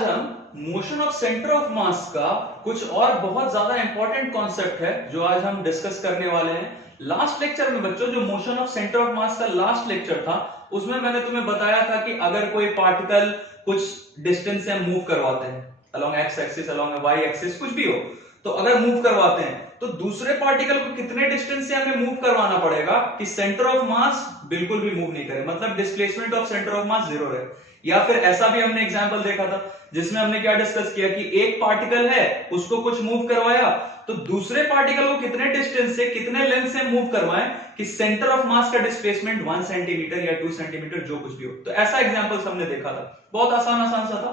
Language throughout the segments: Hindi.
आज हम मोशन ऑफ सेंटर ऑफ मास का कुछ और बहुत ज्यादा इंपॉर्टेंट कॉन्सेप्ट है जो आज हम डिस्कस करने वाले हैं। लास्ट लेक्चर में बच्चों जो मोशन ऑफ सेंटर ऑफ मास का लास्ट लेक्चर था उसमें मैंने तुम्हें बताया था कि अगर कोई पार्टिकल कुछ डिस्टेंस से मूव करवाते हैं along X axis along Y axis कुछ भी हो, तो अगर मूव करवाते हैं तो दूसरे पार्टिकल को कितने डिस्टेंस से हमें मूव करवाना पड़ेगा कि सेंटर ऑफ मास बिल्कुल भी मूव नहीं करे, मतलब displacement of centre of mass zero रहे। या फिर ऐसा भी हमने एग्जांपल देखा था जिसमें हमने क्या डिस्कस किया कि एक पार्टिकल है उसको कुछ मूव करवाया तो दूसरे पार्टिकल को कितने डिस्टेंस से कितने लेंथ से मूव करवाएं कि सेंटर ऑफ मास का डिस्प्लेसमेंट 1 सेंटीमीटर या 2 सेंटीमीटर जो कुछ भी हो। तो ऐसा एग्जांपल्स हमने देखा था, बहुत आसान आसान सा था।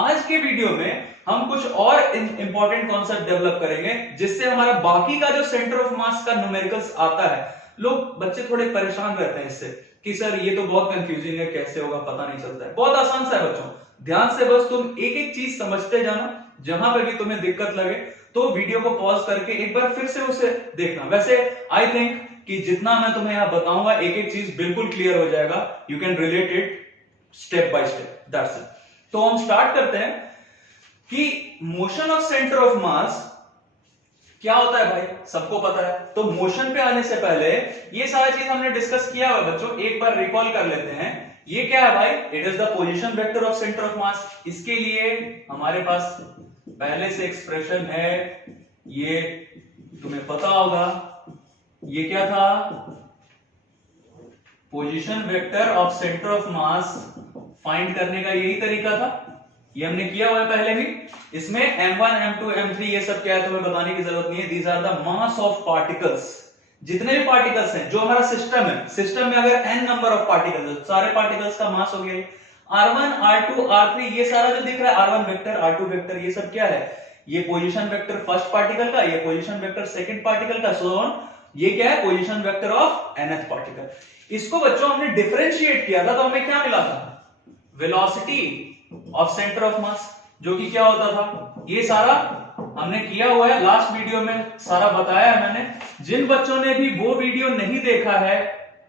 आज के वीडियो में हम कुछ और इंपॉर्टेंट कॉन्सेप्ट डेवलप करेंगे जिससे हमारा बाकी का जो सेंटर ऑफ मास का न्यूमेरिकल्स आता है, लोग बच्चे थोड़े परेशान रहते हैं इससे कि सर ये तो बहुत कंफ्यूजिंग है, कैसे होगा पता नहीं चलता है। बहुत आसान सा है बच्चों, ध्यान से बस तुम एक एक चीज समझते जाना। जहां पे भी तुम्हें दिक्कत लगे तो वीडियो को पॉज करके एक बार फिर से उसे देखना। वैसे आई थिंक कि जितना मैं तुम्हें यहां बताऊंगा एक एक चीज बिल्कुल क्लियर हो जाएगा, you can relate it step by step, that's it. तो हम स्टार्ट करते हैं कि motion of centre of mass क्या होता है भाई, सबको पता है। तो मोशन पे आने से पहले ये सारा चीज हमने डिस्कस किया हुआ बच्चों, एक बार रिकॉल कर लेते हैं। ये क्या है भाई, it is the position vector of centre of मास। इसके लिए हमारे पास पहले से एक्सप्रेशन है, ये तुम्हें पता होगा। ये क्या था, position vector of centre of mass find करने का यही तरीका था, ये हमने किया हुआ है पहले भी। इसमें m1 m2 m3 ये सब क्या है तुम्हें बताने की जरूरत नहीं है, these are the mass of particles. जितने भी पार्टिकल्स हैं जो हमारा सिस्टम है, सिस्टम में अगर n नंबर ऑफ पार्टिकल्स है, सारे पार्टिकल्स का मास हो गया। r1 r2 r3 ये सारा जो दिख रहा है, r1 वेक्टर r2 वेक्टर ये सब क्या है, ये पोजीशन वेक्टर फर्स्ट पार्टिकल का, ये पोजीशन वेक्टर सेकंड पार्टिकल का, सो ऑन। ये क्या है, position vector of nth particle. इसको बच्चों हमने डिफरेंशिएट किया था तो हमें क्या मिला था, वेलोसिटी ऑफ सेंटर ऑफ मास, जो कि क्या होता था, ये सारा हमने किया हुआ है लास्ट वीडियो में, सारा बताया है मैंने। जिन बच्चों ने भी वो वीडियो नहीं देखा है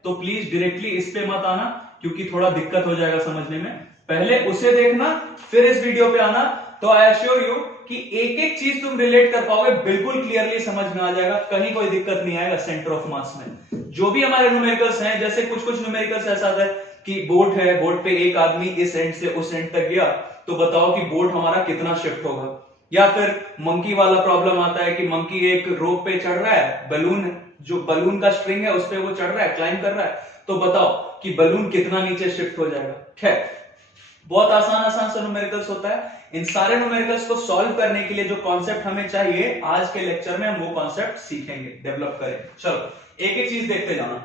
तो प्लीज डायरेक्टली इस पे मत आना क्योंकि थोड़ा दिक्कत हो जाएगा समझने में। पहले उसे देखना फिर इस वीडियो पे आना, तो आई एश्योर यू कि एक एक चीज तुम रिलेट कर पाओगे, बिल्कुल क्लियरली समझ में आ जाएगा, कहीं कोई दिक्कत नहीं आएगा सेंटर ऑफ मास में। जो भी हमारे न्यूमेरिकल्स हैं, जैसे कुछ कुछ न्यूमेरिकल्स ऐसा है कि बोट है, बोट पे एक आदमी इस एंड से उस एंड तक गया तो बताओ कि बोट हमारा कितना शिफ्ट होगा। या फिर मंकी वाला प्रॉब्लम आता है कि मंकी एक रोप पे चढ़ रहा है, बलून जो बलून का स्ट्रिंग है उस पे वो चढ़ रहा है, क्लाइंब कर रहा है, तो बताओ कि बलून कितना नीचे शिफ्ट हो जाएगा। खैर बहुत आसान आसान सा न्यूमेरिकल्स होता है। इन सारे न्यूमेरिकल्स को सॉल्व करने के लिए जो कॉन्सेप्ट हमें चाहिए आज के लेक्चर में हम वो कॉन्सेप्ट सीखेंगे, डेवलप करेंगे। चलो एक एक चीज देखते जाना।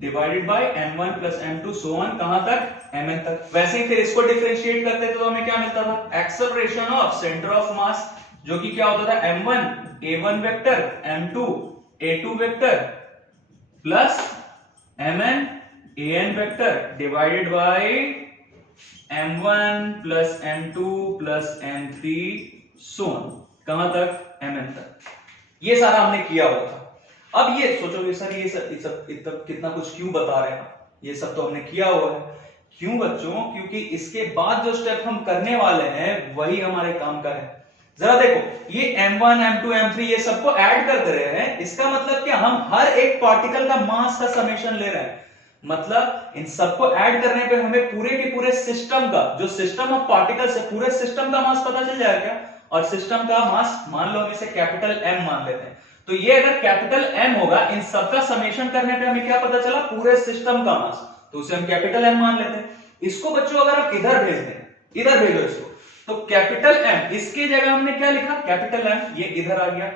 Divided by m1 plus m2 so on, कहां तक, mn तक। वैसे ही फिर इसको डिफरेंशिएट करते तो हमें क्या मिलता था, एक्सेलरेशन ऑफ सेंटर ऑफ मास, जो कि क्या होता था, m1 a1 vector m2 a2 vector plus mn an vector divided by m1 plus m2 plus m3 so on, कहां तक, mn तक। ये सारा हमने किया हुआ था। अब ये सोचोगे सर ये सब कितना कुछ क्यों बता रहे हैं, ये सब तो हमने किया हुआ है। क्यों बच्चों, क्योंकि इसके बाद जो स्टेप हम करने वाले हैं वही हमारे काम का है। जरा देखो, ये m1 m2 m3 ये सबको ऐड कर दे रहे हैं, इसका मतलब क्या, हम हर एक पार्टिकल का मास का समेशन ले रहे हैं। मतलब इन सबको ऐड करने पे हमें पूरे के पूरे सिस्टम का, जो सिस्टम ऑफ पार्टिकल्स है, पूरे सिस्टम का मास पता चल जाएगा क्या। और सिस्टम का मास मान लो हम इसे कैपिटल M मान लेते हैं, तो ये अगर कैपिटल M होगा, इन सबका समेशन करने पे हमें क्या पता चला, पूरे सिस्टम का मास, तो उसे हम कैपिटल M मान लेते हैं। इसको बच्चों अगर आप इधर भेज दें, इधर भेजो इसको, तो कैपिटल M, इसकी जगह हमने क्या लिखा, कैपिटल M, ये इधर आ गया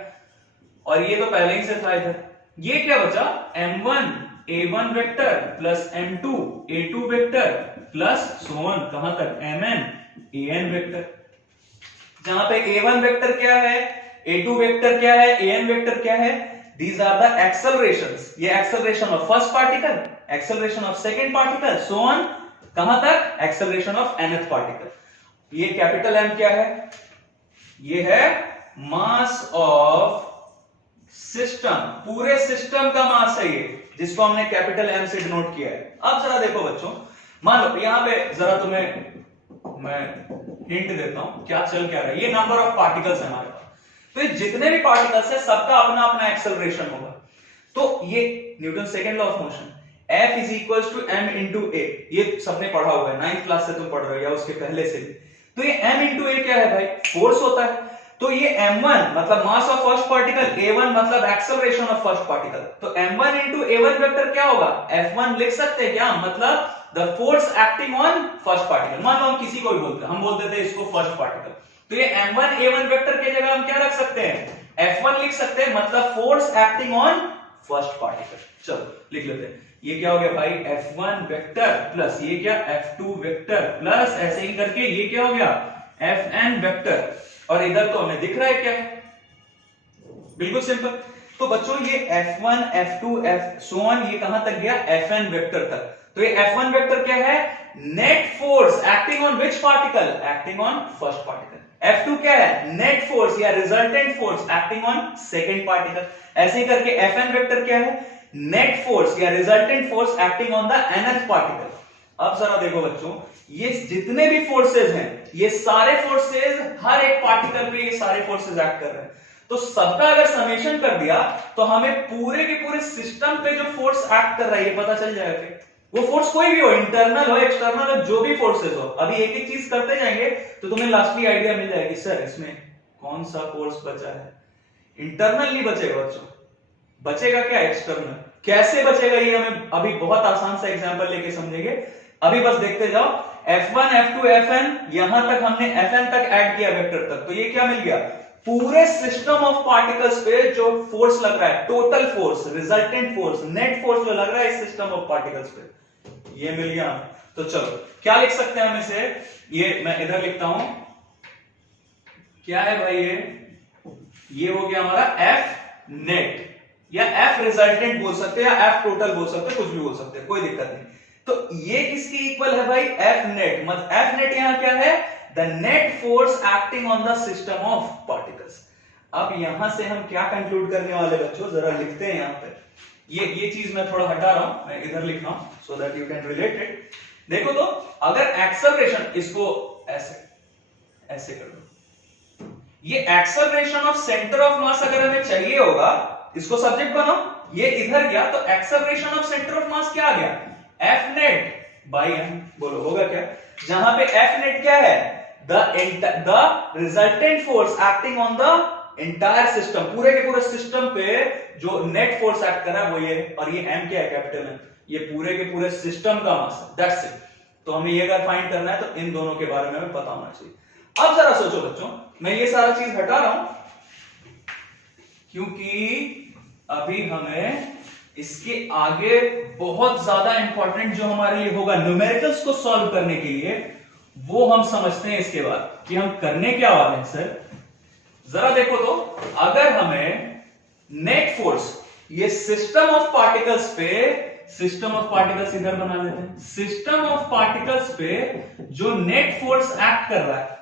और ये तो पहले ही से था इधर। ये क्या बचा, m1 a1 vector plus m2 a2 vector plus so on, कहां तक, mn an वेक्टर। जहां पे a1 वेक्टर क्या है, a2 वेक्टर क्या है, an वेक्टर क्या है, these are the accelerations। ये acceleration of first particle, acceleration of second particle, so on, कहां तक, एक्सेलरेशन ऑफ nth पार्टिकल। ये कैपिटल M क्या है, ये है मास ऑफ सिस्टम, पूरे सिस्टम का मास है ये, जिसको हमने कैपिटल M से डिनोट किया है। अब जरा देखो बच्चों, मान लो यहाँ पे जरा तुम्हें मैं हिंट देता हूं क्या चल क्या रहा है। ये नंबर ऑफ पार्टिकल्स है हमारे पास, तो ये जितने भी पार्टिकल्स है सबका अपना अपना एक्सेलरेशन होगा। तो ये Newton second law of motion, F is equals to m into a, ये सबने पढ़ा हुआ है, 9th क्लास से तुम पढ़ रहे हो या उसके पहले से भी। तो ये m इंटू ए क्या है भाई, फोर्स होता है। तो ये m1 मतलब mass of first particle, a1 मतलब एक्सेलरेशन ऑफ फर्स्ट पार्टिकल। तो m1 इंटू a1 वेक्टर क्या होगा, f1 लिख सकते हैं क्या, मतलब the force acting on first particle. मान लो हम किसी को भी बोलते हैं, हम बोल देते हैं इसको फर्स्ट पार्टिकल, तो ये m1 a1 वेक्टर की जगह हम क्या रख सकते हैं, f1 लिख सकते हैं, मतलब force acting on first particle. चलो लिख लेते हैं, ये क्या हो गया भाई, f1 वेक्टर प्लस ये क्या f2 वेक्टर प्लस ऐसे ही करके ये क्या हो गया fn वेक्टर, और इधर तो हमें दिख रहा है क्या, बिल्कुल सिंपल। तो बच्चों ये f1 f2 f so on ये कहां तक गया, fn वेक्टर तक। तो ये f1 वेक्टर क्या है, net force acting on which particle, acting on first particle. f2 क्या है, नेट फोर्स या resultant force acting on second particle. ऐसे ही करके fn वेक्टर क्या है, नेट फोर्स या resultant force acting on the nth particle. अब जरा देखो बच्चों, ये जितने भी फोर्सेस हैं, ये सारे फोर्सेस हर एक पार्टिकल पे ये सारे फोर्सेस एक्ट कर रहे हैं। तो सबका अगर समेशन कर दिया तो हमें पूरे के पूरे सिस्टम पे जो फोर्स एक्ट कर रहा है ये पता चल जाएगा कि वो फोर्स कोई भी हो, इंटरनल हो एक्सटर्नल हो, जो भी फोर्सेस हो। अभी एक एक चीज करते जाएंगे तो तुम्हें लास्टली आइडिया मिल जाएगी, सर इसमें कौन सा फोर्स बचा है। इंटरनल नहीं बचेगा बच्चों, बचेगा क्या, एक्सटर्नल। कैसे बचेगा ये हमें अभी बहुत आसान सा एग्जांपल लेके समझेंगे। अभी बस देखते जाओ, f1 f2 fn, यहां तक हमने fn तक ऐड किया वेक्टर तक, तो ये क्या मिल गया, पूरे सिस्टम ऑफ पार्टिकल्स पे जो फोर्स लग रहा है, total force, resultant force, net force जो लग रहा है इस सिस्टम ऑफ पार्टिकल्स पे, ये मिल गया। तो चलो क्या लिख सकते हैं हम इसे, ये मैं इधर लिखता हूं, क्या है भाई ये हो गया हमारा f नेट या f रिजल्टेंट बोल सकते हैं या f टोटल बोल सकते हैं, कुछ भी बोल सकते हैं, कोई दिक्कत नहीं। तो ये किसके इक्वल है भाई, f नेट, मतलब f नेट यहां क्या है, the net force acting on the system of particles. अब यहां से हम क्या कंक्लूड करने वाले बच्चों, जरा लिखते हैं यहां पे, ये चीज मैं थोड़ा हटा रहा हूं, मैं इधर लिख रहा हूं so that you can relate it. देखो तो अगर एक्सेलरेशन, इसको ऐसे ऐसे कर दो, ये एक्सेलरेशन ऑफ सेंटर ऑफ मास अगर हमें चाहिए होगा, इसको सब्जेक्ट बनाओ, ये इधर गया तो acceleration of centre of mass क्या आ गया, F नेट बाई m। बोलो होगा क्या, जहां पे F नेट क्या है, the resultant force acting on the entire system, पूरे के पूरे सिस्टम पे जो नेट फोर्स एक्ट कर रहा है वो ये, और ये m क्या है, कैपिटल M, ये पूरे के पूरे सिस्टम का मास है, दैट्स इट। तो हमें ये अगर फाइंड करना है तो इन दोनों के बारे में हमें पता होना चाहिए। अब जरा सोचो बच्चों, मैं ये सारा चीज हटा रहा हूं क्योंकि अभी हमें इसके आगे बहुत ज्यादा इंपॉर्टेंट जो हमारे लिए होगा न्यूमेरिकल्स को सॉल्व करने के लिए, वो हम समझते हैं इसके बाद कि हम करने क्या वाले हैं। सर जरा देखो तो, अगर हमें नेट फोर्स, ये सिस्टम ऑफ पार्टिकल्स पे, सिस्टम ऑफ पार्टिकल्स इधर बना लेते हैं, सिस्टम ऑफ पार्टिकल्स पे जो नेट फोर्स एक्ट कर रहा है,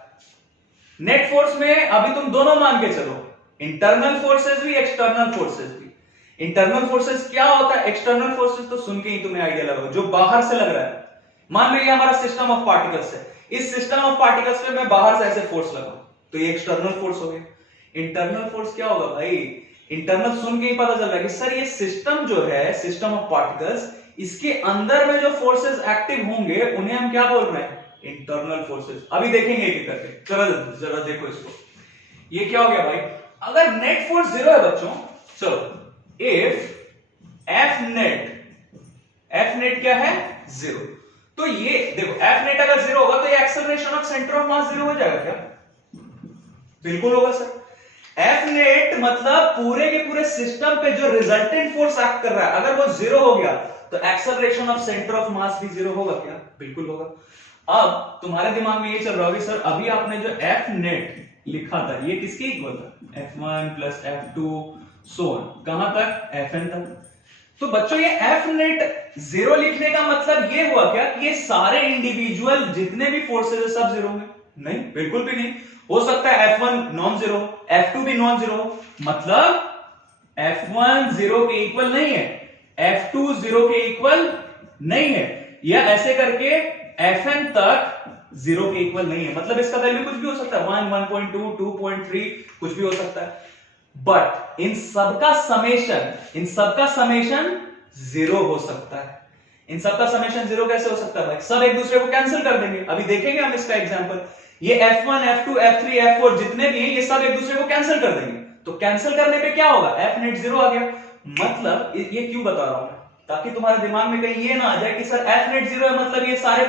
नेट फोर्स में अभी तुम दोनों मान के चलो, इंटरनल फोर्सेस भी एक्सटर्नल फोर्सेस भी। इंटरनल फोर्सेस क्या होता है, एक्सटर्नल फोर्सेस तो सुन के ही तुम्हें आइडिया लगा, जो बाहर से लग रहा है। मान लो ये हमारा सिस्टम ऑफ पार्टिकल्स है, इस सिस्टम ऑफ पार्टिकल्स पे मैं बाहर से ऐसे फोर्स लगाऊं तो ये एक्सटर्नल फोर्स हो गया। इंटरनल फोर्स क्या होगा भाई, इंटरनल सुन के ही पता चल रहा है कि सर ये सिस्टम जो है, सिस्टम ऑफ पार्टिकल्स, इसके अंदर में जो फोर्सेस एक्टिव होंगे उन्हें हम क्या बोल रहे हैं, इंटरनल फोर्सेस। अभी देखेंगे एक करके, चलो जरा देखो इसको, ये क्या हो गया भाई, अगर नेट फोर्स 0 है बच्चों, चलो इफ F नेट क्या है, 0, तो ये देखो F नेट अगर 0 होगा तो ये acceleration of centre of mass 0 हो जाएगा क्या, बिल्कुल होगा सर। F नेट मतलब पूरे के पूरे सिस्टम पे जो रिजल्टेंट फोर्स एक्ट कर रहा है, अगर वो 0 हो गया तो एक्सेलरेशन ऑफ सेंटर ऑफ मास भी 0 होगा क्या, बिल्कुल होगा। अब तुम्हारे दिमाग में ये चल रहा होगा सर अभी आपने जो F नेट लिखा था ये किसके इक्वल था, F1 plus F2 so on, कहां तक, Fn तक। तो बच्चों ये F नेट 0 लिखने का मतलब ये हुआ क्या कि ये सारे इंडिविजुअल जितने भी फोर्सेस है सब 0 होंगे, नहीं बिल्कुल भी नहीं। हो सकता है F1 नॉन 0, F2 भी नॉन 0, मतलब F1 0 के इक्वल नहीं है, F2 0 के इक्वल नहीं है, या ऐसे करके Fn तक 0 के इक्वल नहीं है, मतलब इसका वैल्यू कुछ भी हो सकता है, 1, 1.2, 2.3 कुछ भी हो सकता है। बट इन सबका समेशन 0 हो सकता है। इन सबका समेशन 0 कैसे हो सकता है भाई? सब एक दूसरे को कैंसिल कर देंगे। अभी देखेंगे हम इसका एग्जांपल। ये F1, F2, F3, F4 जितने भी हैं ये सब एक दूसरे को कैंसिल कर देंगे। तो कैंसिल करने पे क्या होगा? F नेट 0 आ गया। मतलब ये क्यों बता रहा हूं मैं, ताकि तुम्हारे दिमाग में कहीं ये ना आ जाए कि सर F नेट 0 है मतलब ये सारे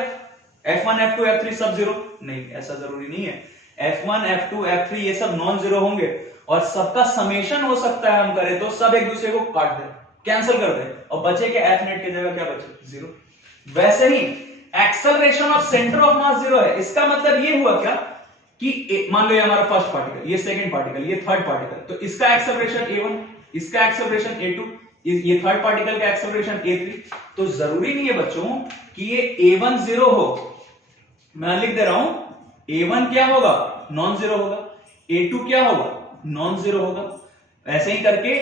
F1, F2, F3 सब 0। नहीं, ऐसा जरूरी नहीं है। F1, F2, F3 ये सब नॉन 0 होंगे और सबका समेशन हो सकता है हम करें तो सब एक दूसरे को काट दे, कैंसिल कर दे, और बचे क्या? F नेट की जगह क्या बचे? 0। वैसे ही acceleration of centre of mass 0 है। इसका मतलब ये हुआ क्या कि मान लो ये हमारा फर्स्ट पार्टिकल, ये सेकंड पार्टिकल, ये थर्ड पार्टिकल, तो इसका एक्सेलरेशन a1, इसका एक्सेलरेशन a2, ये थर्ड पार्टिकल का एक्सेलरेशन a3। तो जरूरी नहीं है बच्चों कि ये a1 0 हो। मैं लिख दे रहा हूं, a1 क्या होगा? नॉन 0 होगा। a2 क्या होगा? नॉन 0 होगा। ऐसे ही करके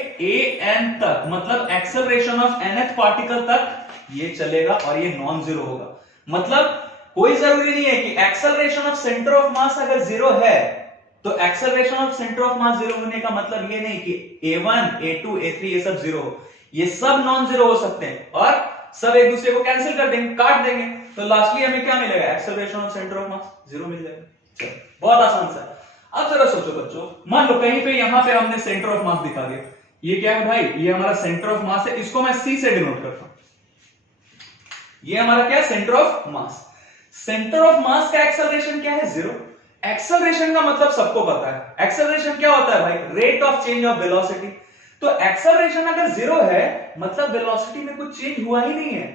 an तक, मतलब एक्सेलरेशन ऑफ nth पार्टिकल तक ये चलेगा और ये नॉन 0 होगा। मतलब कोई जरूरी नहीं है कि एक्सेलरेशन ऑफ सेंटर ऑफ मास अगर 0 है तो acceleration of centre of mass 0 होने का मतलब ये नहीं कि a1, a2, a3 ये सब 0 हो। ये सब नॉन 0 हो सकते हैं और सब एक दूसरे को कैंसिल कर देंगे, काट देंगे, तो लास्टली हमें क्या मिलेगा? Acceleration of centre of mass 0 मिल जाएगा। चलो, बहुत आसान सा। अब जरा सोचो बच्चों, मान लो कहीं पे यहां पे हमने सेंटर ऑफ मास दिखा दिया। ये क्या है भाई? ये हमारा सेंटर ऑफ मास है, इसको मैं C से डिनोट करता हूं। ये हमारा क्या है? Centre of mass. Centre of मास का एक्सेलरेशन क्या है? 0। एक्सेलरेशन का मतलब सबको पता है। एक्सेलरेशन क्या होता है भाई? Rate of change of velocity. तो एक्सेलरेशन अगर 0 है मतलब वेलोसिटी में कुछ चेंज हुआ ही नहीं है।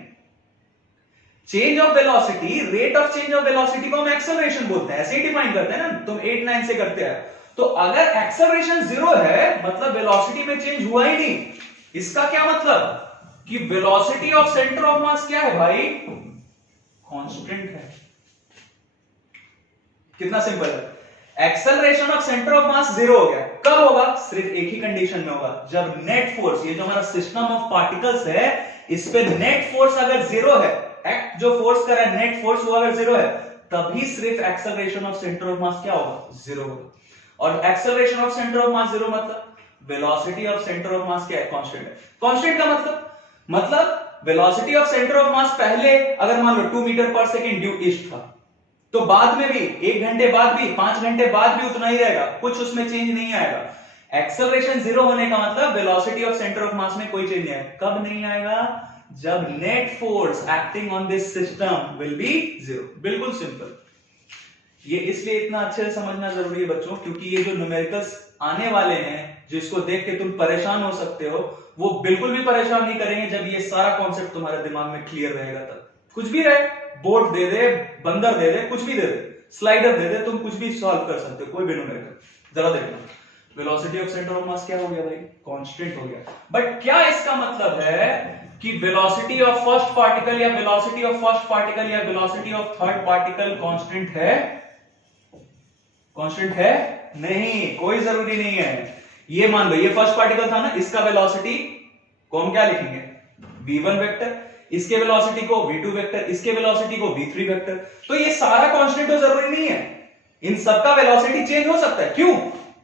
Change of velocity, rate of change of velocity को हम एक्सेलरेशन बोलते हैं, ऐसे ही डिफाइन करते हैं ना, तुम 8, 9 से करते हैं। तो अगर एक्सेलरेशन 0 है मतलब वेलोसिटी में चेंज हुआ ही नहीं। इसका क्या मतलब कि velocity of centre of mass क्या है भाई? कांस्टेंट है। कितना सिंपल है। Acceleration of centre of mass 0 हो गया। कब होगा? सिर्फ एक ही कंडीशन में होगा, जब नेट फोर्स, ये जो हमारा सिस्टम ऑफ पार्टिकल्स है, इस पे नेट फोर्स अगर 0 है, एक्ट जो फोर्स कर रहा है नेट फोर्स वो अगर 0 है, तभी सिर्फ acceleration of centre of mass क्या होगा? 0 होगा। और acceleration of centre of mass 0 मतलब velocity of centre of mass क्या है? कांस्टेंट है। कांस्टेंट का मतलब वेलोसिटी ऑफ सेंटर ऑफ मास पहले अगर मान लो 2 मीटर पर सेकेंड ड्यू ईस्ट था, तो बाद में भी 1 घंटे बाद भी 5 घंटे बाद भी उतना ही रहेगा, कुछ उसमें चेंज नहीं आएगा। एक्सेलरेशन 0 होने का मतलब वेलोसिटी ऑफ सेंटर ऑफ मास में कोई चेंज नहीं आएगा। कब नहीं आएगा? जब net force acting on this system will be 0। बिल्कुल सिंपल। ये इसलिए इतना अच्छे से समझना जरूरी है बच्चों, क्योंकि ये जो न्यूमेरिकल्स आने वाले हैं जिसको देख के तुम परेशान हो सकते हो, वो बिल्कुल भी परेशान नहीं करेंगे जब ये सारा कॉन्सेप्ट तुम्हारे दिमाग में क्लियर रहेगा। तब कुछ भी रहे, बोर्ड दे दे, बंदर दे दे, कुछ भी दे दे, स्लाइडर दे दे, तुम कुछ भी सॉल्व कर सकते हो, कोई भी न्यूमेरिकल। जरा देखना, velocity of centre of mass क्या हो गया भाई? कांस्टेंट हो गया। बट क्या इसका मतलब है कि वेलोसिटी ऑफ फर्स्ट पार्टिकल या वेलोसिटी ऑफ फर्स्ट पार्टिकल या velocity of third particle constant है? कांस्टेंट है? नहीं, कोई जरूरी नहीं है। ये मान लो ये फर्स्ट पार्टिकल था ना, इसका वेलोसिटी को हम क्या लिखेंगे? v1 वेक्टर, इसके वेलोसिटी को v2 वेक्टर, इसके वेलोसिटी को v3 वेक्टर। तो ये सारा कांस्टेंट तो जरूरी नहीं है, इन सबका वेलोसिटी चेंज हो सकता है। क्यों?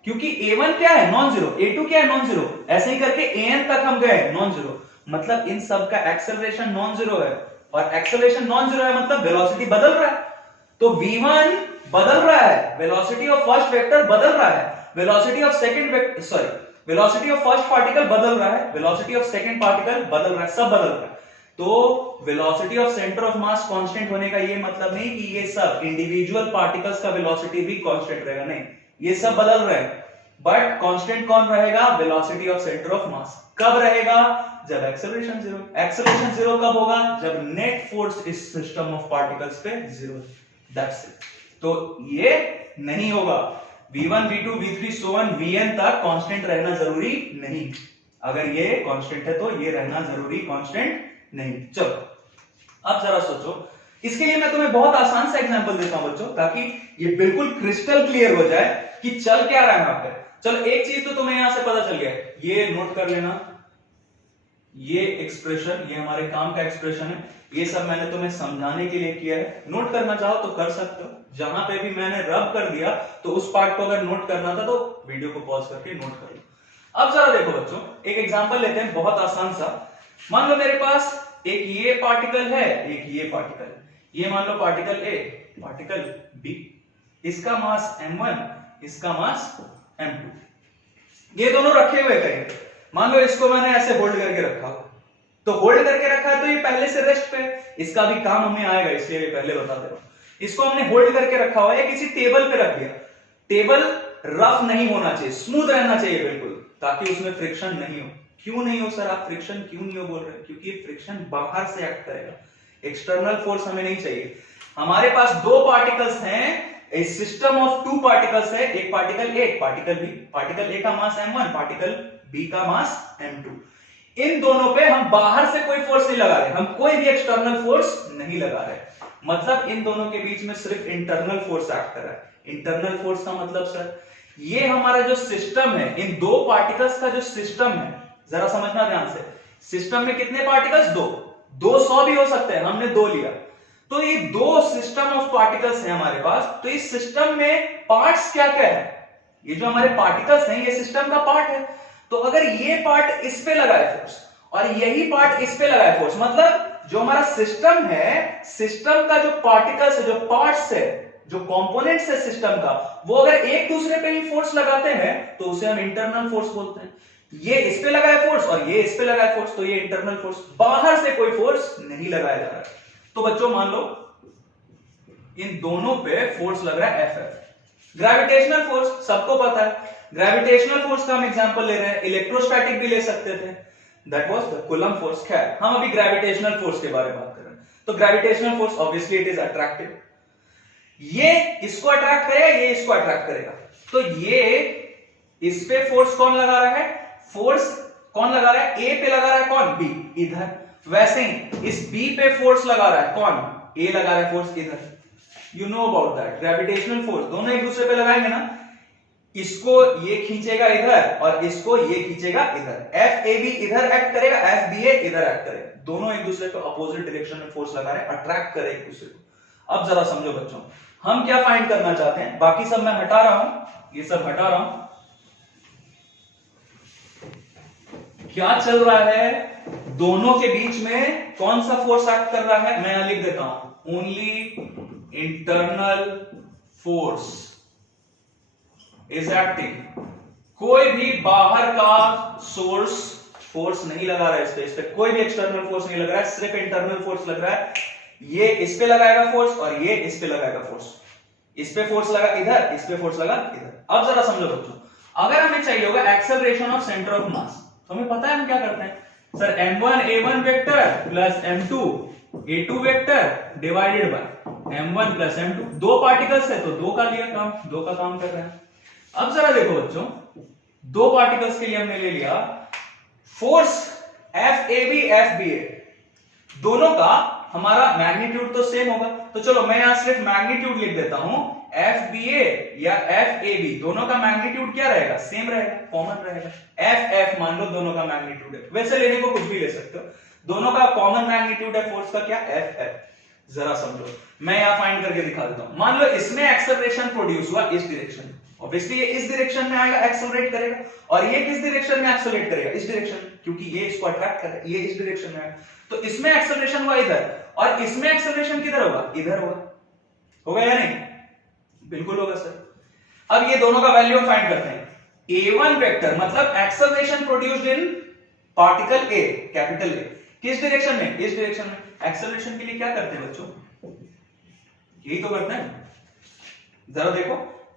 क्योंकि a1 क्या है? नॉन जीरो, a2 क्या है? नॉन जीरो, ऐसे ही करके an तक हम गए नॉन जीरो। मतलब इन सब का एक्सेलरेशन नॉन जीरो है, और एक्सेलरेशन नॉन जीरो है मतलब वेलोसिटी बदल रहा है। तो v1 बदल रहा है, वेलोसिटी ऑफ फर्स्ट वेक्टर बदल रहा है, velocity of second vector, sorry, velocity of first particle बदल रहा है, वेलोसिटी ऑफ सेकंड पार्टिकल बदल रहा है, सब बदल रहा है। तो velocity of centre of mass constant होने का ये मतलब नहीं कि ये सब इंडिविजुअल पार्टिकल्स का वेलोसिटी भी कांस्टेंट रहेगा, नहीं, ये सब बदल रहे हैं। बट कांस्टेंट कौन रहेगा? वेलोसिटी ऑफ सेंटर ऑफ मास। कब रहेगा? जब एक्सेलरेशन जीरो। एक्सेलरेशन जीरो कब होगा? जब नेट फोर्स इस सिस्टम ऑफ पार्टिकल्स पे जीरो। That's it. तो ये नहीं होगा। v1, v2, v3 so on vn तक कांस्टेंट रहना जरूरी नहीं। अगर ये कांस्टेंट है तो ये रहना जरूरी कांस्टेंट नहीं। चलो अब जरा सोचो, इसके लिए मैं तुम्हें बहुत आसान सा एग्जांपल देता हूं बच्चों, ताकि ये बिल्कुल क्रिस्टल क्लियर हो जाए कि चल क्या रहा है यहाँ पे। चलो एक चीज तो तुम्हें यहां से पता चल गया, ये नोट कर लेना, ये एक्सप्रेशन, ये हमारे काम का एक्सप्रेशन है। ये सब मैंने तुम्हें समझाने के लिए किया है, नोट करना चाहो तो कर सकते हो। जहां पे भी मैंने रब कर दिया तो उस पार्ट को अगर नोट करना था तो वीडियो को पॉज करके नोट कर लो। अब जरा देखो बच्चों, एक एग्जांपल लेते हैं बहुत आसान सा। मान लो मेरे पास एक ये पार्टिकल है, एक ये पार्टिकल, ये मान लो पार्टिकल ए, पार्टिकल बी, इसका मास m1, इसका मास m2। ये दोनों रखे हुए कहीं, मान लो इसको मैंने ऐसे होल्ड करके रखा, तो होल्ड करके रखा है तो ये पहले से रेस्ट पे, इसका भी काम हमें आएगा इसलिए पहले बता दे रहा हूं। इसको हमने होल्ड करके रखा हुआ है, किसी टेबल पे रख दिया। टेबल रफ नहीं होना चाहिए, स्मूथ रहना चाहिए बिल्कुल, ताकि उसमें फ्रिक्शन नहीं हो। क्यों नहीं हो सर, आप फ्रिक्शन क्यों नहीं हो बोल रहे? क्योंकि फ्रिक्शन बाहर से एक्ट करेगा, एक्सटर्नल फोर्स हमें नहीं चाहिए। हमारे पास दो पार्टिकल्स हैं, ए सिस्टम ऑफ टू पार्टिकल्स है, एक पार्टिकल ए, एक पार्टिकल बी। पार्टिकल ए का मास m1, पार्टिकल बी का मास m2। इन दोनों पे हम बाहर से कोई फोर्स नहीं लगा रहे, हम कोई भी एक्सटर्नल फोर्स नहीं लगा रहे, मतलब इन दोनों के बीच में सिर्फ इंटरनल फोर्स एक्ट कर रहा है। इंटरनल फोर्स का मतलब सर, ये हमारा जो सिस्टम है, इन दो पार्टिकल्स का जो सिस्टम है, जरा समझना ध्यान से। सिस्टम में कितने पार्टिकल्स? दो, 200 भी हो सकते हैं, हमने दो लिया। तो ये दो सिस्टम ऑफ पार्टिकल्स है हमारे पास। तो इस सिस्टम में पार्ट्स क्या क्या है? ये जो हमारे पार्टिकल्स हैं ये सिस्टम का पार्ट है। तो अगर ये पार्ट इस पे लगा है फोर्स और यही पार्ट इस पे लगा है फोर्स, मतलब जो हमारा सिस्टम है, सिस्टम का जो पार्टिकल्स है, जो पार्ट्स है, जो कंपोनेंट्स है सिस्टम का, वो अगर एक दूसरे पे ही फोर्स लगाते हैं तो उसे हम इंटरनल फोर्स बोलते हैं। ये इस पे लगा है फोर्स और ये इस पे लगा है फोर्स, तो ये इंटरनल फोर्स, बाहर से कोई फोर्स नहीं लगाया जा रहा है। तो बच्चों मान लो इन दोनों पे फोर्स लग रहा है Ff। ग्रेविटेशनल फोर्स सबको पता है, ग्रेविटेशनल फोर्स का हम एग्जांपल ले रहे हैं, इलेक्ट्रोस्टैटिक भी ले सकते थे, that was the coulomb force. खैर हम अभी ग्रेविटेशनल फोर्स के बारे में बात कर रहे हैं। तो gravitational force obviously it is attractive, ये इसको अट्रैक्ट करेगा, ये इसको अट्रैक्ट करेगा। तो ये इस पे फोर्स कौन लगा रहा है? फोर्स कौन लगा रहा है? ए पे लगा रहा है कौन? बी, इधर। वैसे ही इस बी पे फोर्स लगा रहा है कौन? ए लगा रहा है फोर्स इधर। You know about that, gravitational force दोनों एक दूसरे पे लगाएंगे ना, इसको ये खींचेगा इधर और इसको ये खींचेगा इधर। एफ ए बी इधर एक्ट करेगा, एफ बी ए इधर एक्ट करेगा, दोनों एक दूसरे को अपोजिट डायरेक्शन में फोर्स लगा रहे हैं, अट्रैक्ट करे एक दूसरे को। अब जरा समझो बच्चों, हम क्या फाइंड करना चाहते हैं? बाकी सब मैं हटा रहा हूं, ये सब हटा रहा हूं। क्या चल रहा है दोनों के बीच में? कौन सा फोर्स एक्ट कर रहा है? मैं यहां लिख देता हूं, only internal force is acting. कोई भी बाहर का सोर्स फोर्स नहीं लगा रहा है इस पे कोई भी एक्सटर्नल फोर्स नहीं लग रहा है, सिर्फ इंटरनल फोर्स लग रहा है। ये इस पे लगाएगा फोर्स और ये इस पे लगाएगा फोर्स। इस पे फोर्स लगा इधर, इस पे फोर्स लगा इधर। अब जरा समझो बच्चों, अगर हमें चाहिए होगा एक्सेलरेशन ऑफ सेंटर ऑफ मास, तो हमें पता है हम क्या करते हैं sir, m1 a1 vector plus m2 a2 vector divided by m1 plus m2। दो पार्टिकल्स है तो दो का लिया काम, दो का काम कर रहे हैं। अब जरा देखो बच्चों, दो पार्टिकल्स के लिए हमने ले लिया फोर्स FAB FBA, दोनों का हमारा मैग्नीट्यूड तो सेम होगा। तो चलो मैं यहां सिर्फ मैग्नीट्यूड लिख देता हूं, FBA या FAB दोनों का मैग्नीट्यूड क्या रहेगा? सेम रहेगा, कॉमन रहेगा। FF मान लो दोनों का मैग्नीट्यूड है, वैसे लेने को कुछ भी ले सकते हो, दोनों का कॉमन मैग्नीट्यूड है फोर्स का क्या? FF। जरा समझो, मैं यहां फाइंड करके दिखा देता हूं। मान लो इसमें एक्सेलरेशन प्रोड्यूस हुआ इस डायरेक्शन में, ऑब्वियसली ये इस डायरेक्शन में आएगा, एक्सेलरेट करेगा, और ये किस डायरेक्शन में एक्सेलरेट करेगा? इस डायरेक्शन में, क्योंकि ये इसको अट्रैक्ट कर रहा है, ये इस डायरेक्शन में आएगा। तो इसमें एक्सेलरेशन हुआ इधर, और इसमें एक्सेलरेशन किधर होगा? इधर होगा। होगा या नहीं? बिल्कुल होगा सर। अब ये दोनों का वैल्यू हम फाइंड करते हैं। A1 वेक्टर मतलब acceleration produced in particle A, capital A, किस डायरेक्शन में? इस डायरेक्शन में। एक्सेलरेशन के लिए क्या करते हैं बच्चों? यही तो करते हैं। जरा देखो,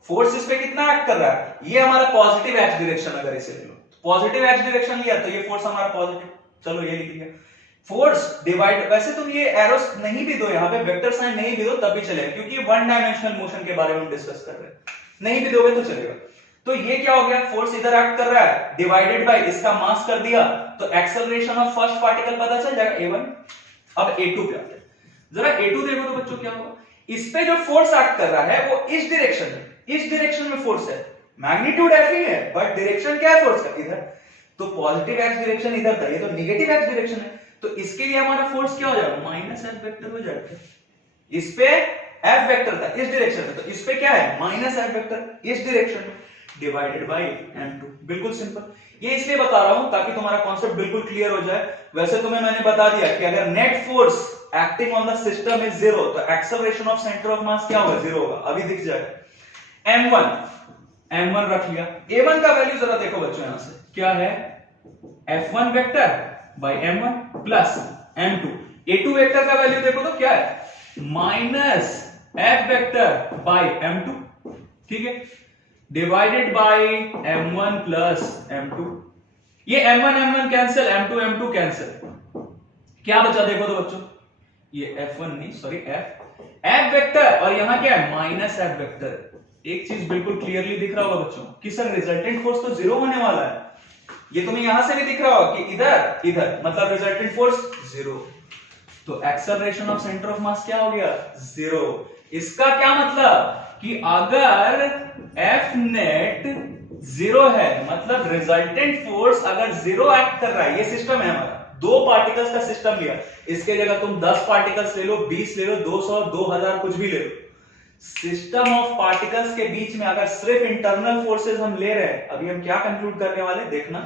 फोर्स इस पे कितना एक्ट कर रहा है? ये हमारा पॉजिटिव एक्स डायरेक्शन, अगर इसे लो पॉजिटिव एक्स डायरेक्शन लिया तो ये फोर्स हमारा पॉजिटिव, चलो ये लिख लिया। फोर्स डिवाइड, वैसे तुम ये एरोस नहीं भी दो, यहां पे वेक्टर साइन नहीं भी दो तब भी चलेगा, क्योंकि वन डायमेंशनल मोशन के बारे में हम डिस्कस कर रहे हैं, नहीं भी दोगे तो चलेगा। तो ये क्या हो गया? फोर्स इधर एक्ट कर रहा है, डिवाइडेड बाय इसका मास कर दिया, तो एक्सेलरेशन ऑफ फर्स्ट पार्टिकल पता चल जाएगा A1। अब A2 पे आते हैं, जरा A2 देखो तो बच्चों क्या होगा। इस पे जो फोर्स एक्ट कर रहा है वो इस डायरेक्शन में, इस डायरेक्शन में फोर्स है, मैग्नीट्यूड F ही है, बट डायरेक्शन क्या है फोर्स का? इधर। तो पॉजिटिव एक्स डायरेक्शन इधर था, ये तो नेगेटिव एक्स डायरेक्शन है, तो इसके लिए हमारा फोर्स क्या हो जाएगा, माइनस एफ वेक्टर हो जाएगा। इस पे एफ वेक्टर था इस डायरेक्शन में, तो इस पे क्या है माइनस एफ वेक्टर इस डायरेक्शन में, डिवाइडेड बाय m2। बिल्कुल सिंपल। ये इसलिए बता रहा हूं ताकि तुम्हारा कॉन्सेप्ट बिल्कुल क्लियर हो जाए। वैसे तुम्हें मैंने बता दिया कि अगर net force acting on the system is zero, तो acceleration of centre of mass क्या होगा, जीरो होगा। अभी दिख जाएगा। m1 रख लिया। a1 का वैल्यू जरा देखो बच्चों, यहां से क्या है, f1 vector by m1 plus m2। a2 vector का वैल्यू देखो तो क्या है, minus f vector by m2, ठीक है, divided by m1 plus m2। ये m1 कैंसिल, m2 कैंसिल, क्या बचा देखो तो बच्चों, ये f1 नहीं सॉरी f वेक्टर, और यहां क्या है माइनस f वेक्टर। एक चीज बिल्कुल क्लियरली दिख रहा होगा बच्चों कि सर रिजल्टेंट फोर्स तो जीरो होने वाला है, ये तुम्हें यहां से भी दिख रहा होगा कि इधर मतलब रिजल्टेंट फोर्स जीरो, तो acceleration of centre of mass क्या हो गया, जीरो। इसका क्या मतलब कि अगर एफ नेट जीरो है, मतलब रिजल्टेंट फोर्स अगर जीरो एक्ट कर रहा है, ये सिस्टम है हमारा, दो पार्टिकल्स का सिस्टम लिया, इसके जगह तुम 10 पार्टिकल्स ले लो, 20 ले लो, 200 2000 कुछ भी ले लो, सिस्टम ऑफ पार्टिकल्स के बीच में अगर सिर्फ इंटरनल फोर्सेस हम ले रहे हैं, अभी हम क्या कंक्लूड करने वाले देखना,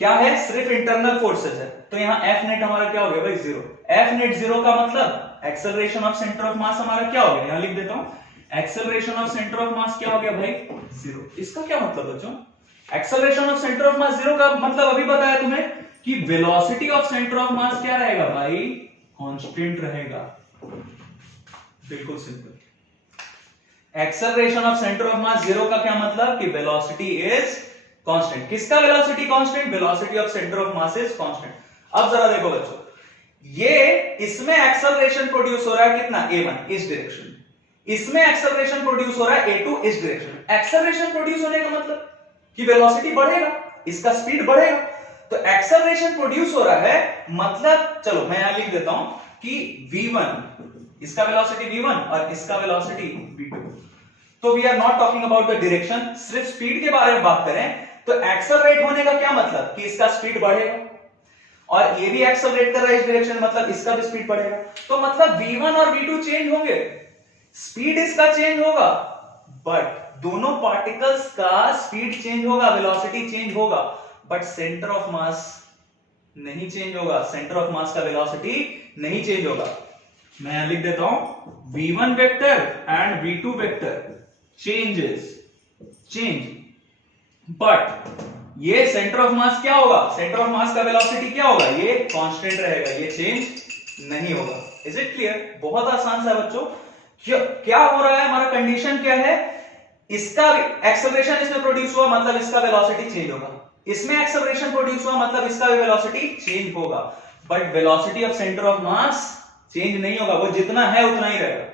क्या है, सिर्फ इंटरनल फोर्सेस है, तो यहां एफ नेट हमारा क्या हो गया भाई, जीरो। एफ नेट जीरो का मतलब एक्सेलरेशन ऑफ सेंटर ऑफ मास हमारा क्या हो गया, यहां लिख देता हूं, acceleration of centre of mass क्या हो गया भाई, जीरो। इसका क्या मतलब बच्चों, acceleration of centre of mass zero का मतलब अभी बताया तुम्हें कि velocity of centre of mass क्या रहेगा भाई, कांस्टेंट रहेगा। बिल्कुल simple. Acceleration of centre of mass zero का क्या मतलब कि वेलोसिटी इज कांस्टेंट। किसका velocity constant, velocity of centre of mass is constant. अब जरा देखो बच्चों, ये इसमें एक्सेलरेशन प्रोड्यूस हो रहा है कितना, a1 इस डायरेक्शन में, इसमें एक्सेलरेशन प्रोड्यूस हो रहा है a2 इस डायरेक्शन में। एक्सेलरेशन प्रोड्यूस होने का मतलब कि वेलोसिटी बढ़ेगा, इसका स्पीड बढ़ेगा, तो एक्सेलरेशन प्रोड्यूस हो रहा है मतलब, चलो मैं यहां लिख देता हूं कि v1, इसका वेलोसिटी v1 और इसका वेलोसिटी v2। तो we are not talking about the direction, सिर्फ स्पीड के बारे में बात करें तो एक्सेलरेट होने का क्या मतलब कि इसका स्पीड बढ़ेगा, और ये भी एक्सेलरेट कर रहा है इस डायरेक्शन में, मतलब इसका भी स्पीड बढ़ेगा। तो मतलब v1 और v2 चेंज होंगे, स्पीड इसका चेंज होगा, बट दोनों पार्टिकल्स का स्पीड चेंज होगा, वेलोसिटी चेंज होगा, बट सेंटर ऑफ मास नहीं चेंज होगा, सेंटर ऑफ मास का वेलोसिटी नहीं चेंज होगा। मैं यहां लिख देता हूं, v1 vector and v2 vector change, but ये सेंटर ऑफ मास क्या होगा, सेंटर ऑफ मास का वेलोसिटी क्या होगा, ये कांस्टेंट रहेगा, ये चेंज नहीं होगा। Is it clear? बहुत आसान सा बच्चों। क्या हो रहा है, हमारा कंडीशन क्या है, इसका एक्सेलरेशन इसमें प्रोड्यूस हुआ मतलब इसका वेलोसिटी चेंज होगा, इसमें एक्सेलरेशन प्रोड्यूस हुआ मतलब इसका वेलोसिटी चेंज होगा, but velocity of centre of mass change नहीं होगा, वो जितना है उतना ही रहेगा।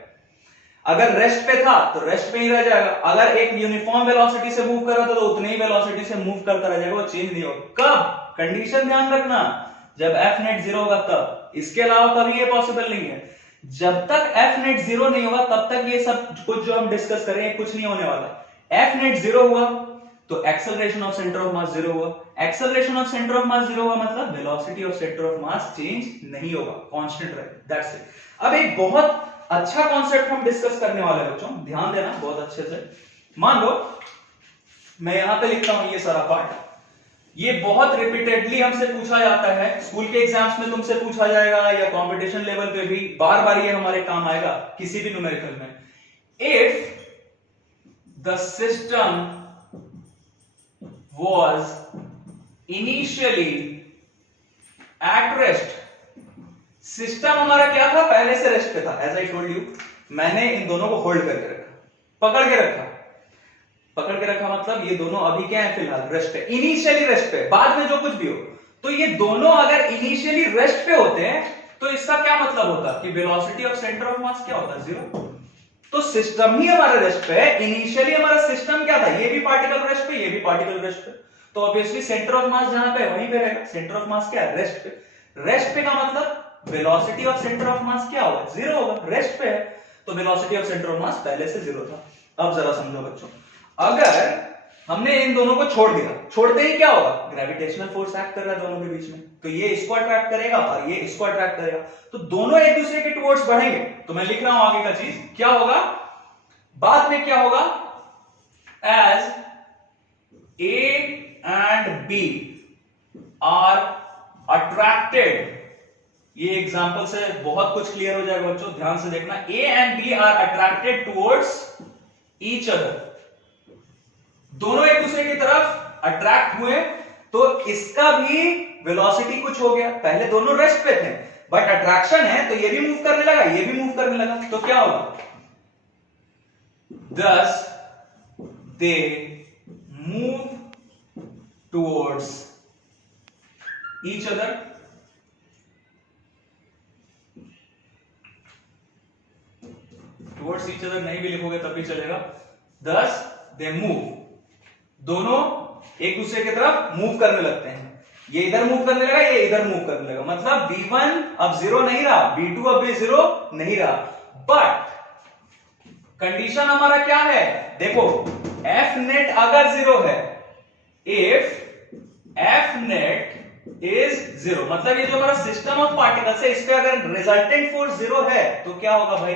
अगर रेस्ट पे था तो रेस्ट पे ही रह जाएगा, अगर एक यूनिफॉर्म वेलोसिटी से मूव कर रहा था तो उतनी ही वेलोसिटी से मूव करता रह जाएगा, वो चेंज नहीं होगा। कब, कंडीशन ध्यान रखना, जब एफ नेट जीरो होगा तब, इसके अलावा कभी ये पॉसिबल नहीं है। जब तक एफ नेट जीरो नहीं होगा तब तक ये सब कुछ जो हम डिस्कस करेंगे कुछ नहीं होने वाला। एफ नेट जीरो हुआ तो acceleration of centre of mass zero हुआ, acceleration of centre of mass zero हुआ मतलब velocity of centre of mass change नहीं होगा, कांस्टेंट रहेगा। That's it. अब एक बहुत अच्छा कॉन्सेप्ट हम डिस्कस करने वाले हैं बच्चों, ध्यान देना बहुत अच्छे से। मान लो मैं यहां पे लिखता हूं ये सारा पार्ट, ये बहुत रिपीटेडली हमसे पूछा जाता है, स्कूल के एग्जाम्स में तुमसे पूछा जाएगा या कंपटीशन लेवल पे भी बार बार ये हमारे काम आएगा किसी भी न्यूमेरिकल में। If the system was initially at rest, system हमारा क्या था, पहले से रेस्ट पे था। एज आई टोल्ड यू, मैंने इन दोनों को होल्ड करके रखा, पकड़ के रखा मतलब ये दोनों अभी क्या है, फिलहाल रेस्ट पे, इनिशियली रेस्ट पे, बाद में जो कुछ भी हो। तो ये दोनों अगर इनिशियली रेस्ट पे होते हैं तो इसका क्या मतलब होता कि velocity of centre of mass क्या होता, जीरो। तो सिस्टम ही हमारा रेस्ट पे है, इनिशियली हमारा सिस्टम क्या था, ये भी पार्टिकल रेस्ट पे, ये भी पार्टिकल रेस्ट पे, तो ऑब्वियसली सेंटर ऑफ मास जहां पे वहीं पे रहेगा। सेंटर ऑफ मास क्या है, रेस्ट पे। रेस्ट पे का मतलब velocity of centre of mass क्या होगा, जीरो होगा, रेस्ट पे है, तो वेलोसिटी ऑफ सेंटर ऑफ मास पहले से जीरो था। अब जरा समझो बच्चों, अगर हमने इन दोनों को छोड़ दिया, छोड़ते ही क्या होगा, ग्रेविटेशनल फोर्स एक्ट कर रहा है दोनों के बीच में, तो ये इसको अट्रैक्ट करेगा और ये इसको अट्रैक्ट करेगा, तो दोनों एक दूसरे के टुवर्ड्स बढ़ेंगे। तो मैं लिख रहा हूं आगे का चीज क्या होगा, बाद में क्या होगा, as A and B are attracted, ये एग्जांपल से बहुत कुछ क्लियर हो जाएगा बच्चों, ध्यान से देखना, A and B are attracted towards each other, दोनों एक दूसरे की तरफ अट्रैक्ट हुए, तो इसका भी वेलोसिटी कुछ हो गया, पहले दोनों रेस्ट पे थे बट अट्रैक्शन है तो ये भी मूव करने लगा, ये भी मूव करने लगा, तो क्या होगा, thus they move towards each other, towards each other नहीं भी लिखोगे तब भी चलेगा, thus they move, दोनों एक दूसरे की तरफ मूव करने लगते हैं, ये इधर मूव करने लगा, ये इधर मूव करने लगा, मतलब v1 अब जीरो नहीं रहा, v2 अब भी जीरो नहीं रहा, बट कंडीशन हमारा क्या है, देखो एफ नेट अगर जीरो है, if F net is zero, मतलब ये जो हमारा सिस्टम ऑफ पार्टिकल्स है, इस पे अगर रिजल्टेंट फोर्स जीरो है तो क्या होगा भाई,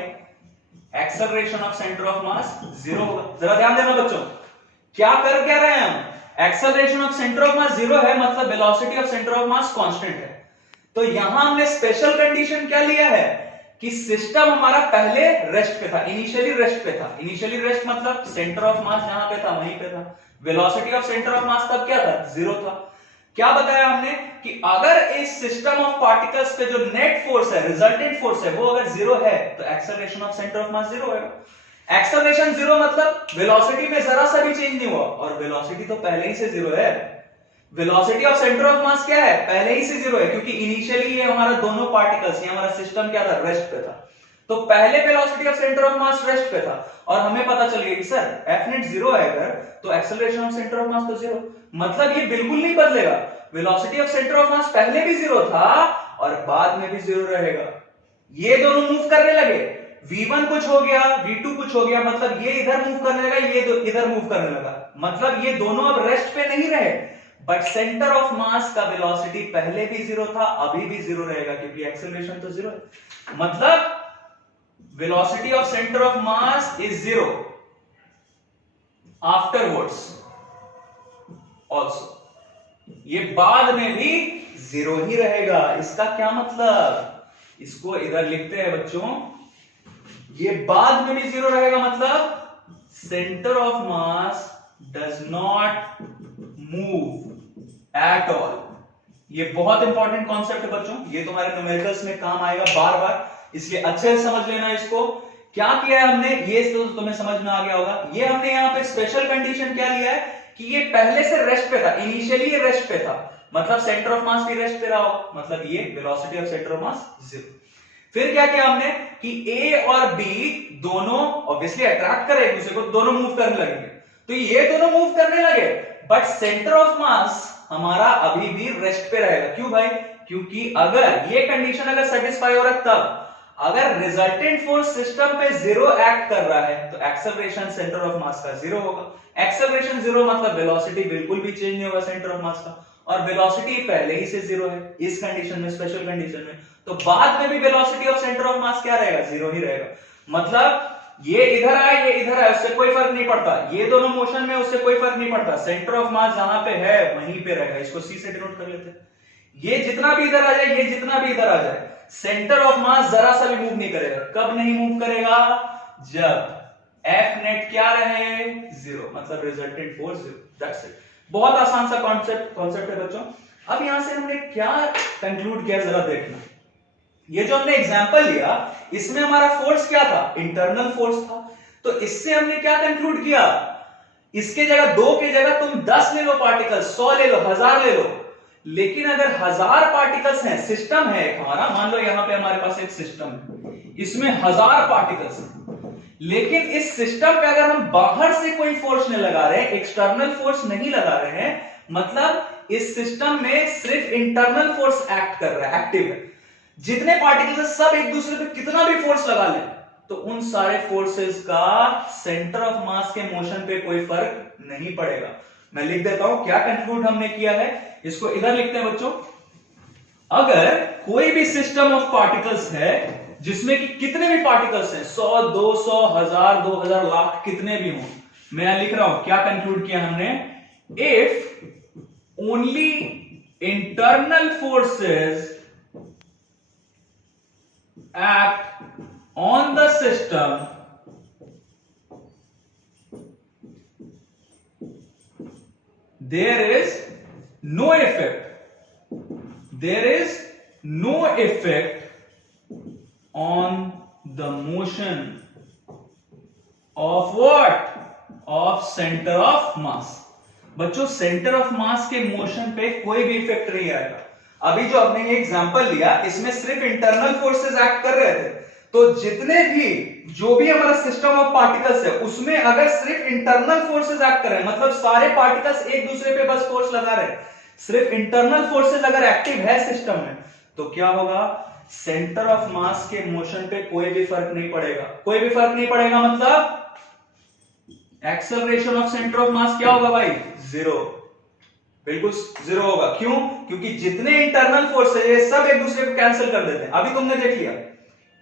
acceleration of centre of mass zero होगा। जरा ध्यान देना बच्चों, क्या कर क्या रहे हैं हम, acceleration of centre of mass zero है, मतलब velocity of centre of mass constant है, तो यहां हमने स्पेशल कंडीशन क्या लिया है कि सिस्टम हमारा पहले रेस्ट पे था, इनिशियली रेस्ट पे था, इनिशियली रेस्ट मतलब सेंटर ऑफ मास जहां पे था वहीं पे था, वेलोसिटी ऑफ सेंटर ऑफ मास तब क्या था, जीरो था। क्या बताया हमने कि अगर इस सिस्टम ऑफ पार्टिकल्स पे जो नेट फोर्स है, रिजल्टेंट फोर्स है, वो अगर जीरो है तो acceleration of centre of mass zero होगा। एक्सेलरेशन जीरो मतलब वेलोसिटी में जरा सा भी चेंज नहीं हुआ, और वेलोसिटी तो पहले ही से जीरो है, velocity of centre of mass क्या है, पहले ही से जीरो है, क्योंकि इनिशियली ये हमारा दोनों पार्टिकल्स, ये हमारा सिस्टम क्या था, रेस्ट पे था, तो पहले velocity of centre of mass rest पे था, और हमें पता चल गया कि सर एफ नेट जीरो है अगर, तो एक्सेलरेशन ऑफ सेंटर ऑफ मास तो जीरो, मतलब ये बिल्कुल नहीं बदलेगा, वेलोसिटी ऑफ सेंटर ऑफ मास पहले भी जीरो था और बाद में भी जीरो रहेगा। ये दोनों मूव करने लगे, v1 कुछ हो गया, v2 कुछ हो गया, मतलब ये इधर मूव करने लगा, ये इधर मूव करने लगा, मतलब ये दोनों अब रेस्ट पे नहीं रहे, बट सेंटर ऑफ मास का वेलोसिटी पहले भी जीरो था, अभी भी जीरो रहेगा, क्योंकि एक्सेलरेशन तो जीरो है, मतलब velocity of centre of mass is zero afterwards also, ये बाद में भी जीरो ही रहेगा। इसका क्या मतलब, इसको इधर लिखते हैं बच्चों, ये बाद में भी जीरो रहेगा, मतलब centre of mass does not move at all. ये बहुत इंपॉर्टेंट कॉन्सेप्ट है बच्चों, ये तुम्हारे न्यूमेरिकल्स में काम आएगा बार बार, इसलिए अच्छे से समझ लेना इसको। क्या किया है हमने, ये तो तुम्हें समझ में आ गया होगा, ये हमने यहाँ पे स्पेशल कंडीशन क्या लिया है कि ये पहले से रेस्ट पे था, इनिशियली ये रेस्ट पे था, मतलब सेंटर ऑफ मास भी रेस्ट पे रहा हो, मतलब ये velocity of centre of mass zero. फिर क्या किया हमने कि ए और बी दोनों ऑब्वियसली अट्रैक्ट करे एक दूसरे को, दोनों मूव करने लगेंगे, तो ये दोनों मूव करने लगे, बट सेंटर ऑफ मास हमारा अभी भी रेस्ट पे रहेगा। क्यों भाई, क्योंकि अगर ये कंडीशन अगर सेटिस्फाई हो रहा है तब, अगर रिजल्टेंट फोर्स सिस्टम पे जीरो एक्ट कर रहा है तो एक्सेलरेशन सेंटर ऑफ मास का जीरो होगा। एक्सेलरेशन जीरो मतलब वेलोसिटी बिल्कुल भी चेंज नहीं होगा सेंटर ऑफ मास का, और वेलोसिटी पहले ही से जीरो है इस कंडीशन में, स्पेशल कंडीशन में, तो बाद में भी velocity of centre of mass क्या रहेगा, जीरो ही रहेगा। मतलब ये इधर आए ये इधर आए उससे कोई फर्क नहीं पड़ता, ये दोनों मोशन में उससे कोई फर्क नहीं पड़ता, सेंटर ऑफ मास जहां पे है वहीं पे रहेगा। इसको सी से डिनोट कर लेते हैं, ये जितना भी इधर आ जाए, ये जितना भी इधर आ जाए, सेंटर ऑफ मास जरा सा भी मूव नहीं करेगा। कब नहीं मूव करेगा, जब एफ नेट क्या रहे, जीरो, मतलब resultant force zero, that's it. बहुत आसान सा कॉन्सेप्ट है बच्चों। अब यहां से हमने क्या कंक्लूड किया जरा देखना, ये जो हमने एग्जांपल लिया इसमें हमारा फोर्स क्या था, इंटरनल फोर्स था, तो इससे हमने क्या कंक्लूड किया, इसके जगह 2 की जगह तुम 10 ले लो पार्टिकल, 100 ले लो, 1000 ले लो, लेकिन अगर 1000 पार्टिकल्स हैं, सिस्टम है एक हमारा, मान लो यहां पे हमारे पास एक सिस्टम है, इसमें 1000 पार्टिकल्स हैं, लेकिन इस सिस्टम पे अगर हम बाहर से कोई फोर्स नहीं लगा रहे, एक्सटर्नल फोर्स नहीं लगा रहे हैं, मतलब इस सिस्टम में सिर्फ इंटरनल फोर्स एक्ट कर रहा है, एक्टिव है, जितने पार्टिकल्स सब एक दूसरे पे कितना भी फोर्स लगा ले तो उन सारे फोर्सेस का सेंटर ऑफ मास के मोशन पे कोई फर्क नहीं पड़ेगा। मैं लिख देता हूं क्या कंक्लूड हमने किया है, इसको इधर लिखते हैं बच्चों। अगर कोई भी सिस्टम ऑफ पार्टिकल्स है जिसमें कि कितने भी पार्टिकल्स हैं, 100, 200, 1000, 2000, लाख, कितने भी हों, मैं यहां लिख रहा हूं क्या कंक्लूड किया हमने, if only internal forces act on the system, there is no effect on the motion of what, of center of mass। बच्चों सेंटर ऑफ मास के मोशन पे कोई भी इफेक्ट नहीं आएगा। अभी जो आपने ये एग्जांपल लिया इसमें सिर्फ इंटरनल फोर्सेस एक्ट कर रहे थे, तो जितने भी जो भी हमारा सिस्टम ऑफ पार्टिकल्स है उसमें अगर सिर्फ इंटरनल फोर्सेस एक्ट कर रहे हैं, मतलब सारे पार्टिकल्स एक दूसरे पे बस फोर्स लगा रहे हैं, सिर्फ इंटरनल फोर्सेस अगर एक्टिव है सिस्टम में, तो क्या होगा, सेंटर ऑफ मास के मोशन पे कोई भी फर्क नहीं पड़ेगा। कोई भी फर्क नहीं पड़ेगा मतलब acceleration of centre of mass क्या होगा भाई, जीरो, बिल्कुल जीरो होगा। क्यों, क्योंकि जितने इंटरनल फोर्स है ये सब एक दूसरे को कैंसिल कर देते हैं। अभी तुमने देख लिया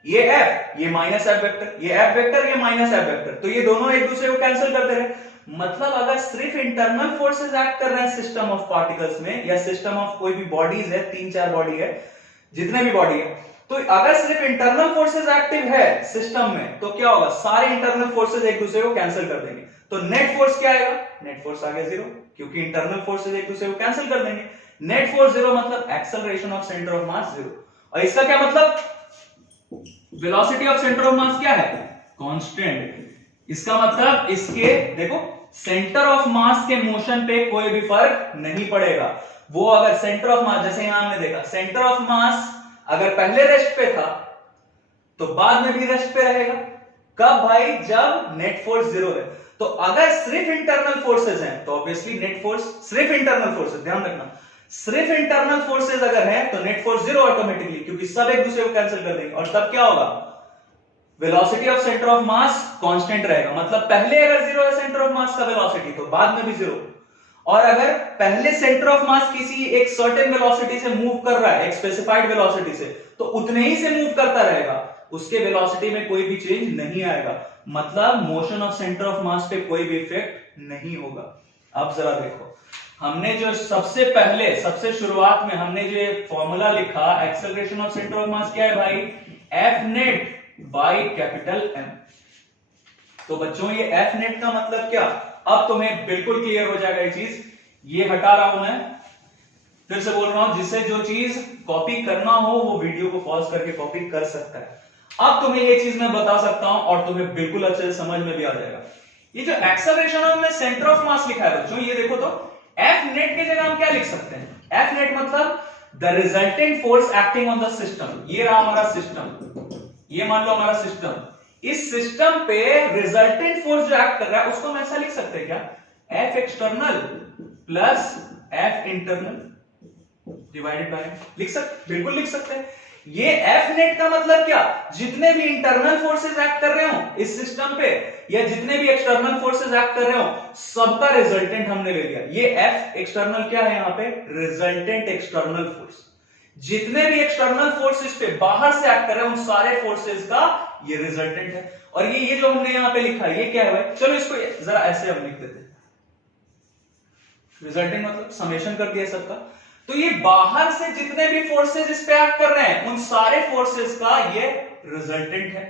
ये F, ये माइनस F वेक्टर, ये F वेक्टर, ये माइनस F वेक्टर, तो ये दोनों एक दूसरे को कैंसिल कर दे रहे हैं। मतलब अगर सिर्फ इंटरनल फोर्सेस एक्ट कर रहे हैं सिस्टम ऑफ पार्टिकल्स में, या सिस्टम ऑफ कोई भी बॉडीज है, 3-4 बॉडी है, जितने भी बॉडी है, तो अगर सिर्फ इंटरनल फोर्सेस एक्टिव है सिस्टम में, तो क्या होगा, सारे इंटरनल फोर्सेस एक दूसरे को कैंसिल कर देंगे। तो नेट फोर्स क्या आएगा, नेट फोर्स आ गया जीरो, क्योंकि इंटरनल फोर्सेस एक दूसरे को कैंसिल कर देंगे। नेट फोर्स जीरो मतलब acceleration of centre of mass zero. और इसका क्या मतलब, velocity of centre of mass क्या है, कांस्टेंट। इसका मतलब इसके देखो सेंटर ऑफ मास के मोशन पे कोई भी फर्क नहीं पड़ेगा। वो अगर सेंटर ऑफ मास, जैसे यहां हमने देखा, सेंटर ऑफ मास अगर पहले रेस्ट पे था तो बाद में भी रेस्ट पे रहेगा। कब भाई, जब नेट फोर्स जीरो है। तो अगर सिर्फ इंटरनल फोर्सेस हैं तो ऑब्वियसली नेट फोर्स, सिर्फ इंटरनल फोर्सेस, ध्यान रखना, सिर्फ इंटरनल फोर्सेस अगर है तो नेट फोर्स जीरो ऑटोमेटिकली, क्योंकि सब एक दूसरे को कैंसिल कर देंगे। और तब क्या होगा, velocity of centre of mass constant रहेगा। मतलब पहले अगर जीरो है सेंटर ऑफ मास का वेलोसिटी, तो बाद में भी जीरो। और अगर पहले सेंटर ऑफ मास किसी एक सर्टेन वेलोसिटी से मूव कर रहा है, एक स्पेसिफाइड वेलोसिटी से, तो उतने ही से मूव करता रहेगा, उसके वेलोसिटी में कोई भी चेंज नहीं आएगा। मतलब मोशन ऑफ सेंटर ऑफ मास पे कोई भी इफेक्ट नहीं होगा। अब जरा देखो, हमने जो सबसे पहले, सबसे शुरुआत में हमने जो फॉर्मूला लिखा, acceleration of centre of mass क्या है भाई, F net by capital M. तो बच्चों ये एफ नेट का मतलब क्या, अब तुम्हें बिल्कुल क्लियर हो जाएगा ये चीज। ये हटा रहा हूं मैं, फिर से बोल रहा हूं, जिससे जो चीज कॉपी करना हो वो वीडियो को पॉज करके कॉपी कर सकता है। अब तुम्हें ये चीज मैं बता सकता हूं और तुम्हें बिल्कुल अच्छे से समझ में भी आ जाएगा। ये जो एक्सेलरेशन ऑफ में सेंटर ऑफ मास लिखा है बच्चों, ये देखो तो एफ नेट की जगह हम क्या लिख सकते हैं, एफ नेट मतलब the resultant force acting on the system. ये रहा हमारा सिस्टम, ये मान लो हमारा सिस्टम, इस सिस्टम पे रिजल्टेंट फोर्स जो एक्ट कर रहा है उसको हम ऐसा लिख सकते हैं क्या, F external plus F internal divided by, लिख सकते, बिल्कुल लिख सकते हैं। ये एफ नेट का मतलब क्या, जितने भी इंटरनल फोर्सेस एक्ट कर रहे हो इस सिस्टम पे, या जितने भी एक्सटर्नल फोर्सेस एक्ट कर रहे हो, सबका रिजल्टेंट हमने ले लिया। ये एफ एक्सटर्नल क्या है यहां पे, रिजल्टेंट एक्सटर्नल फोर्स। जितने भी एक्सटर्नल फोर्सेस पे बाहर से एक्ट कर रहे हैं उन सारे फोर्सेस का ये रिजल्टेंट है। और ये जो हमने यहां पे लिखा है ये क्या है भाई, चलो इसको जरा ऐसे हम लिख देते हैं, रिजल्टेंट मतलब समेशन कर दिया सबका। तो ये बाहर से जितने भी फोर्सेस इस पे एक्ट कर रहे हैं उन सारे फोर्सेस का ये रिजल्टेंट है।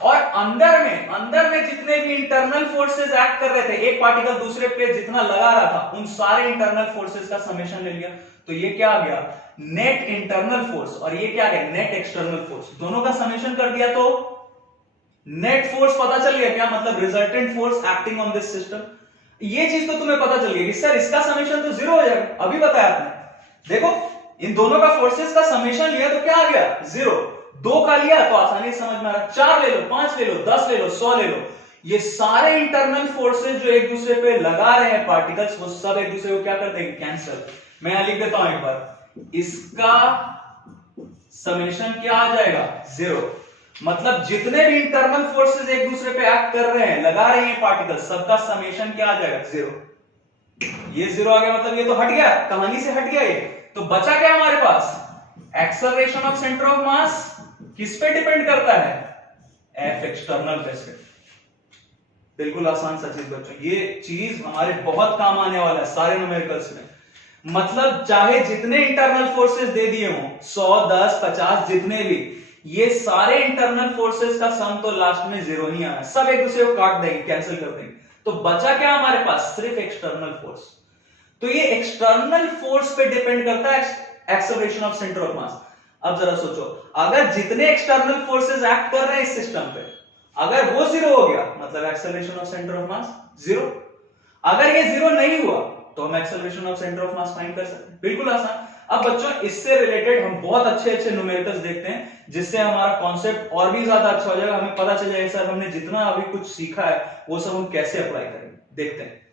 और अंदर में जितने भी इंटरनल फोर्सेस एक्ट कर रहे थे, एक पार्टिकल दूसरे पे जितना लगा रहा था, उन सारे इंटरनल फोर्सेस का समेशन ले लिया। तो ये क्या आ गया, नेट इंटरनल फोर्स, और ये क्या है, नेट एक्सटर्नल फोर्स। दोनों का समेशन कर दिया तो नेट फोर्स पता चल गया क्या, मतलब resultant force acting on this system. ये चीज तो तुम्हें पता चल गई कि सर इसका समेशन तो जीरो हो जाएगा, अभी बताया आपने। देखो इन दोनों का फोर्सेस का समेशन लिया तो क्या आ गया, जीरो। 2 का लिया तो आसानी से समझ में आ रहा, 4 ले लो, 5 ले लो, 10 ले लो, 100 ले लो, ये सारे इंटरनल फोर्सेस जो एक दूसरे पे लगा रहे हैं पार्टिकल्स, वो सब एक दूसरे को क्या करते हैं, कैंसिल। मैं यहां लिख देता हूं एक बार, इसका समेशन क्या आ जाएगा, जीरो। मतलब जितने भी इंटरनल फोर्सेस एक दूसरे पे एक्ट कर रहे हैं, लगा रहे हैं पार्टिकल, सबका समेशन क्या आ जाएगा? जीरो। ये जीरो आ गया मतलब ये तो हट गया, कहानी से हट गया ये। तो बचा क्या हमारे पास? Acceleration of centre of mass किस पे डिपेंड करता है? एफ एक्सटर्नल पे से। बिल्कुल आसान सा चीज बच्चों, ये चीज हमारे बहुत काम आने वाला है सारे न्यूमेरिकल्स में। मतलब चाहे जितने इंटरनल फोर्सेस दे दिए हों, 100, 10, 50 जितने भी, ये सारे इंटरनल फोर्सेस का सम तो लास्ट में जीरो ही आना, सब एक दूसरे को काट देंगे, कैंसिल कर देंगे। तो बचा क्या हमारे पास? सिर्फ एक्सटर्नल फोर्स। तो ये एक्सटर्नल फोर्स पे डिपेंड करता है एक्सेलरेशन ऑफ सेंटर ऑफ मास। अब जरा सोचो, अगर जितने एक्सटर्नल फोर्सेस एक्ट कर रहे हैं इस सिस्टम पे, अगर वो जीरो हो गया मतलब acceleration of centre of mass zero. अगर ये जीरो नहीं हुआ तो हम acceleration of centre of mass find कर सकते हैं। बिल्कुल आसान। अब बच्चों इससे रिलेटेड हम बहुत अच्छे अच्छे न्यूमेरिकल्स देखते हैं, जिससे हमारा कॉन्सेप्ट और भी ज्यादा अच्छा हो जाएगा। हमें पता चल जाएगा सर हमने जितना अभी कुछ सीखा है वो सब हम कैसे अप्लाई करेंगे। देखते हैं।